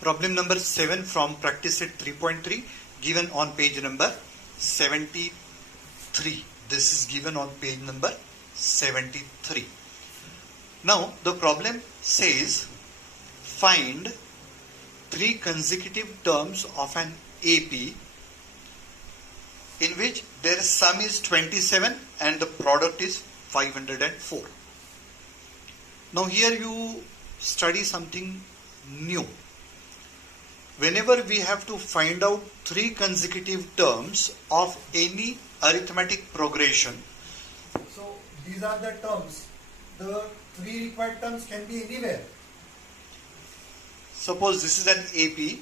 Problem number 7 from practice set 3.3 given on page number 73. This is given on page number 73. Now the problem says find 3 consecutive terms of an AP in which their sum is 27 and the product is 504. Now here you study something new. Whenever we have to find out 3 consecutive terms of any arithmetic progression. So these are the terms. The 3 required terms can be anywhere. Suppose this is an AP.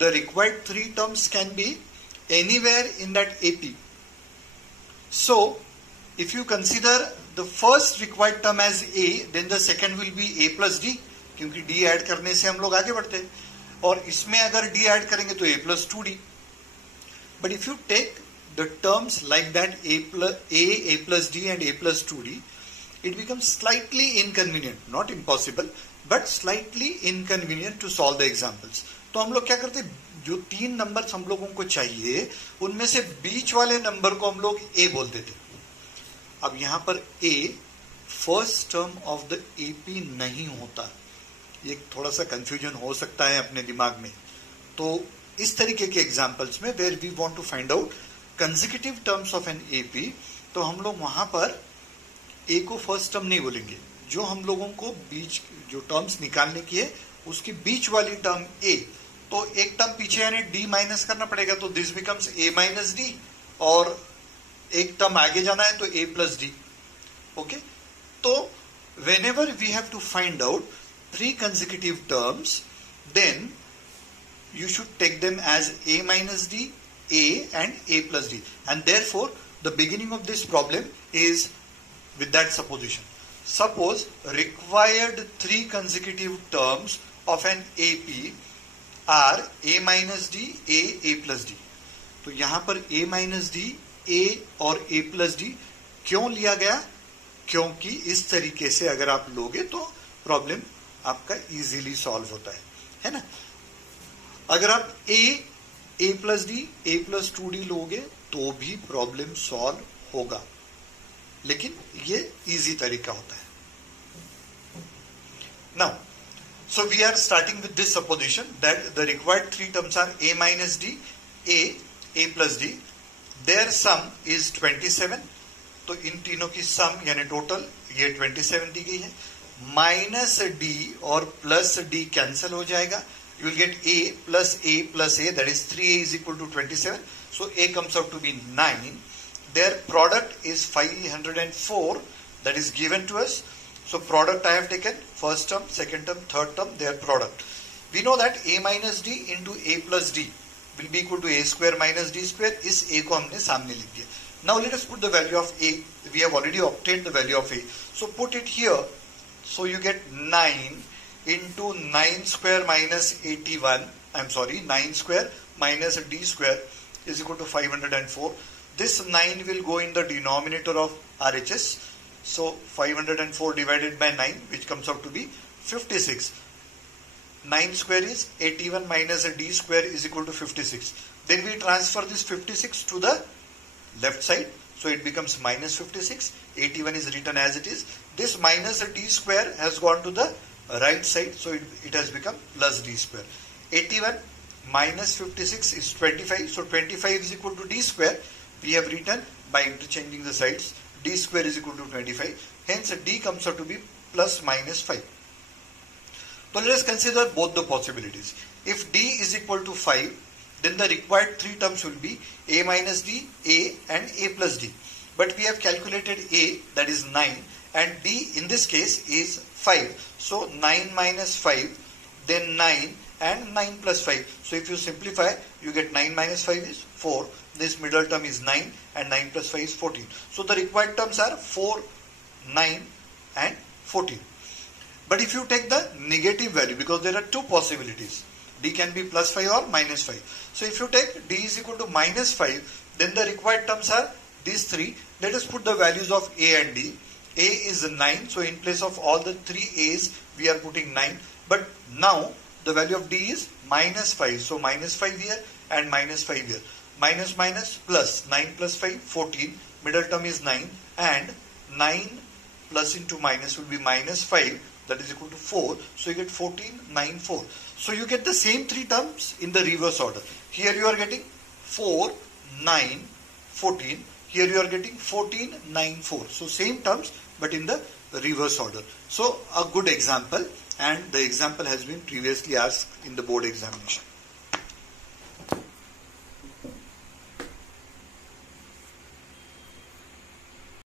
The required 3 terms can be anywhere in that AP. So if you consider the first required term as A, then the second will be A plus D, क्योंकि D add करने से हम लोग आगे बढ़ते हैं, और इसमें अगर D ऐड करेंगे तो A plus 2D. But if you take the terms like that A plus D and A plus 2D, it becomes slightly inconvenient, not impossible, but slightly inconvenient to solve the examples. तो हम लोग क्या करते हैं, जो 3 numbers हम लोगों को चाहिए उनमें से बीच वाले नंबर को हम लोग A बोल देते हैं. अब यहां पर A first term of the AP नहीं होता. ये थोड़ा सा कंफ्यूजन हो सकता है अपने दिमाग में. तो इस तरीके के एग्जांपल्स में where we want to find out consecutive terms of an AP, तो हम लोग वहां पर A को फर्स्ट टर्म नहीं बोलेंगे. जो हम लोगों को बीच जो टर्म्स निकालने की है उसकी बीच वाली टर्म A, तो एक टर्म पीछे यानी D माइनस करना पड़ेगा, तो this becomes A minus D, और एक टर्म आगे जाना है तो A प्लस D. ओके, तो whenever we have to find out 3 consecutive terms, then you should take them as A minus D, A and A plus D, and therefore the beginning of this problem is with that supposition. Suppose required 3 consecutive terms of an AP are A minus D, A plus D. तो यहां पर A minus D, A और A plus D क्यों लिया गया? क्योंकि इस तरीके से अगर आप लोगे तो प्रॉब्लम आपका इजीली सॉल्व होता है ना. अगर आप A plus D, A plus 2D लोगे तो भी प्रॉब्लम सॉल्व होगा, लेकिन ये इजी तरीका होता है. Now so we are starting with this supposition that the required 3 terms are A minus D, A plus D. Their sum is 27. तो इन तीनों की सम यानी टोटल ये 27 दी गई है. माइनस D और प्लस D कैंसिल हो जाएगा. You will get A plus A, that is 3A is equal to 27. So A comes out to be 9. Their product is 504, that is given to us. So product I have taken first term, second term, third term, their product. We know that A minus D into A plus D will be equal to A square minus D square. इस A को हमने सामने लिख दिया. Now let us put the value of A. We have already obtained the value of A. So put it here. So you get 9 into 9 square minus 81. 9 square minus D square is equal to 504. This 9 will go in the denominator of RHS. So 504 divided by 9, which comes out to be 56. 9 square is 81 minus a D square is equal to 56. Then we transfer this 56 to the left side. So it becomes minus 56. 81 is written as it is. This minus a D square has gone to the right side. So it has become plus D square. 81 minus 56 is 25. So 25 is equal to D square. We have written by interchanging the sides. D square is equal to 25. Hence D comes out to be plus minus 5. So let us consider both the possibilities. If D is equal to 5, then the required 3 terms will be A minus D, A and A plus D. But we have calculated A, that is 9, and D in this case is 5. So 9 minus 5, then 9 and 9 plus 5. So if you simplify, you get 9 minus 5 is 4. This middle term is 9 and 9 plus 5 is 14. So the required terms are 4, 9 and 14. But if you take the negative value, because there are 2 possibilities, D can be plus 5 or minus 5. So if you take D is equal to minus 5, then the required terms are these 3. Let us put the values of A and D. A is 9, so in place of all the 3 A's, we are putting 9. But now the value of D is minus 5. So minus 5 here and minus 5 here. Minus minus plus 9 plus 5, 14. Middle term is 9 and 9 plus into minus will be minus 5, that is equal to 4. So you get 14, 9, 4. So you get the same three terms in the reverse order. Here you are getting 4, 9, 14. Here you are getting 14, 9, 4. So same terms but in the reverse order. So a good example, and the example has been previously asked in the board examination.